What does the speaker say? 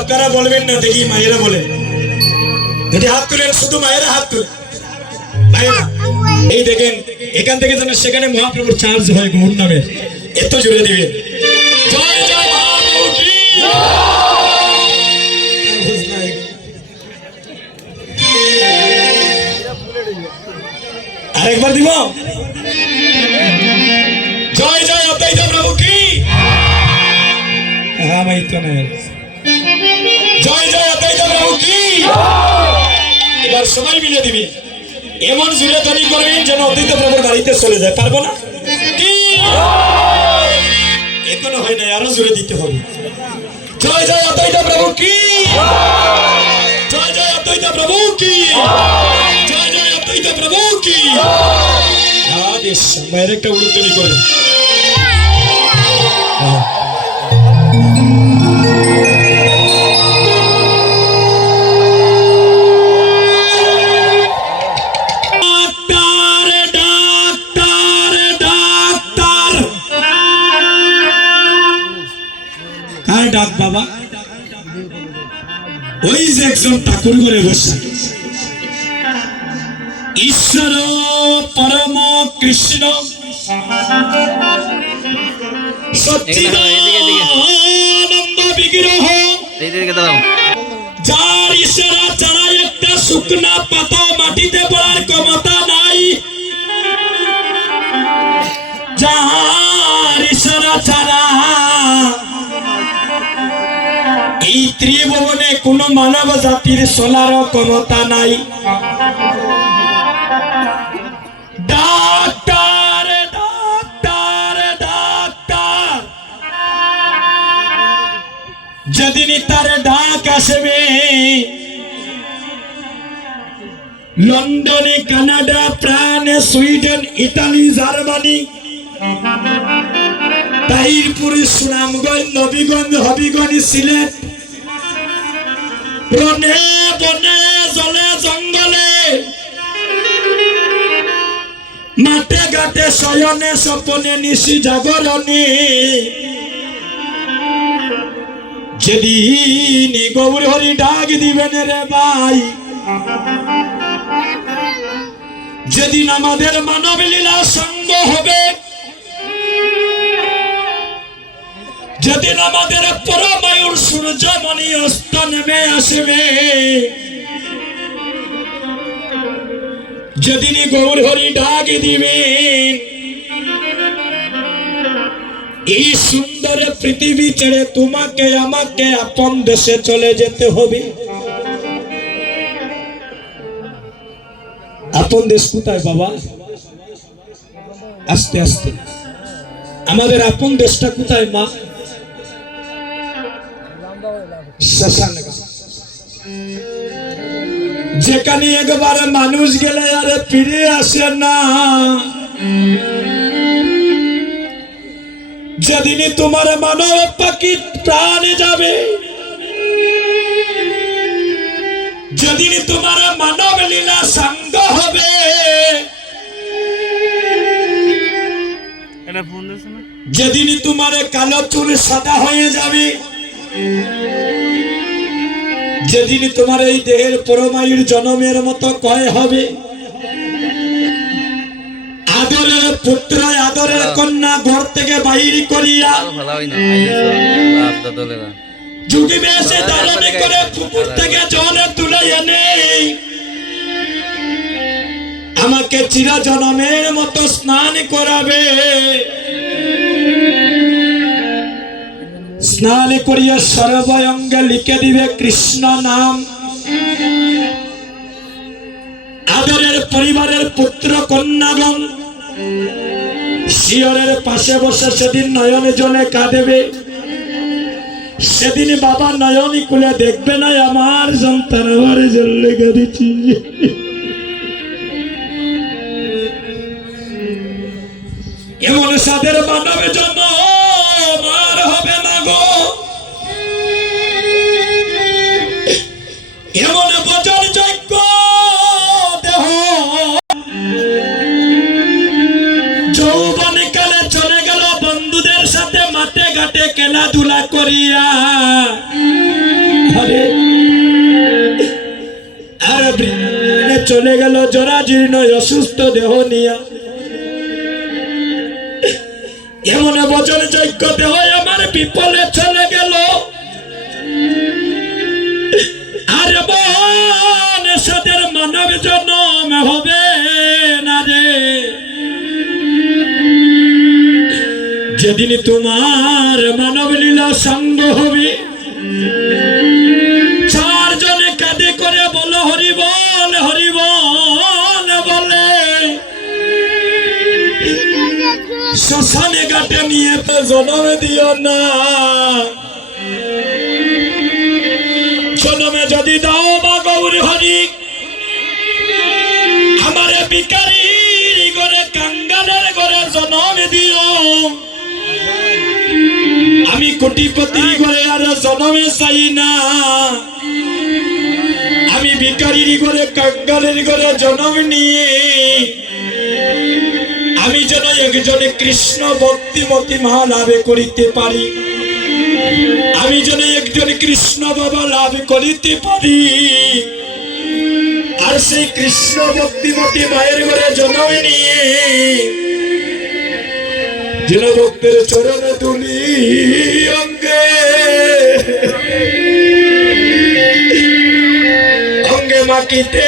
আপনারা বলবেন না, দেখি মায়েরা বলে, যদি হাত তুলেন শুধু মায়েরা হাত তুলে, মায়েরা এই দেখেন এখান থেকে যেন সেখানে মহাপ্রভুর চার্জ হয় গৌর নামে, এত জোরে দিবেন জয় জয় মহাপ্রভু কি আরেকবার দিব জয় জয় অদ্বৈত প্রভু কি হ্যাঁ মাই তো না জয় জয় অদ্বৈত প্রভু কি এবার সবাই মিলে দিবি এমন জোরে ধ্বনি করবেন যেন অদ্বৈত প্রভুর বাড়িতে চলে যায়, পারবো না কি এখনো হয় না, আরো জোরে দিতে হবে জয় জয় অদ্বৈত প্রভু কি জয় জয় অদ্বৈত প্রভু কি জয় জয় অদ্বৈত প্রভু কি আদেশ মায়ের একটা উলুধ্বনি করে ডাক বাবা ওই যে একজন ঠাকুর ঘরে বসে ঈশ্বর পরম কৃষ্ণ সচ্চিদানন্দ বিগ্রহ যার ইশারা ছাড়া একটা শুকনা পাতা মাটিতে পড়ার ক্ষমতা নাই, যার ইশারা ছাড়া এই ত্রিভুবনে কোন মানব জাতির চলার ক্ষমতা নাই। ডাক্তার ডাক্তার ডাক্তার যেদিন তার ডাক আসবে, লন্ডনে Canada France Sweden Italy Germany Tahirpur Sunamganj Nabiganj Habiganj Sylhet বনে বনে জলে জঙ্গলে মাঠে ঘাটে শয়নে স্বপনে নিশি জাগরণে যেদিন গৌর হরি ডাক দিবেন রে ভাই, যেদিন আমাদের মানব লীলা সঙ্গ হবে, যেদিন আমাদের পরমায়ুর সূর্যমণি অস্ত নেমে আসবে, যেদিন গৌর হরি ডাক দিবেন, এই সুন্দর পৃথিবী ছেড়ে তোমাকে আমাকে আপন দেশে চলে যেতে হবে। আপন দেশ কোথায় বাবা? আস্তে আস্তে আমাদের আপন দেশটা কোথায় মা? শ্মশান। যেখানে একবার মানুষ গেলে আর ফিরে আসে না। যেদিনই তোমার মানব পাখি প্রাণে যাবে, যেদিনই তোমার মানব লীলা সাঙ্গ হবে, যেদিনই তোমার কালো চুল সাদা হয়ে যাবে, যেদিনই তোমার এই দেহের পরমায়ুর জন্মের মতো ক্ষয় হবে, আদরের পুত্র আদরের কন্যা ঘর থেকে বাইর করিয়া যুগে বেশে ধারণে করে পুকুর থেকে জল তুলে এনে আমাকে চিরজনমের মতো স্নান করাবে। স্নান করিয়া সর্বঙ্গে লিখে দিবে কৃষ্ণ নাম। আদরের পরিবারের পুত্র কন্যাগণ শিয়রের পাশে বসে সেদিন নয়নে জলে কাঁদেবে। সেদিন বাবা নয়নী কুলে দেখবে না আমার সন্তান আমার জলে কাঁদিছি। এমন সাদের মানবের জন্য আমার হবে না গো। এমন বচন যোগ্য দেহ যৌবন কালে চলে গেল বন্ধুদের সাথে মাঠে ঘাটে খেলাধুলা করিয়া। আর বৃন্দাবনে চলে গেল জরাজীর্ণ অসুস্থ দেহ নিয়া। এমন বচন যোগ্য দেহ আমার বিপলে চলে গেল। আর মন সাদের মানব জন্ম হবে না রে। যেদিন তোমার মানব লীলা সঙ্গ হবে, চারজনে কাঁধে করে বলো হরি বল হরি বল বলে শ্মশানে ঘাটে নিয়ে জন্ম দিও না। জন্মে যদি দাও বা গৌরী হরি আমারে ভিখারির ঘরে কাঙ্গালের ঘরে জন্ম দিও। আমি কোটিপতির ঘরে আর জন্মে চাই না। আমি ভিখারির ঘরে কাঙ্গালের ঘরে জন্ম নিয়ে আমি যেন একজন কৃষ্ণ ভক্তিমতী মা লাভ করিতে পারি। আমি যেন একজন কৃষ্ণ বাবা লাভ করিতে পারি। আর সেই কৃষ্ণ ভক্তিমতী মায়ের ঘরে জন্ম নিয়ে যেন ভক্তের চরণ তুলি অঙ্গে অঙ্গে মাকিতে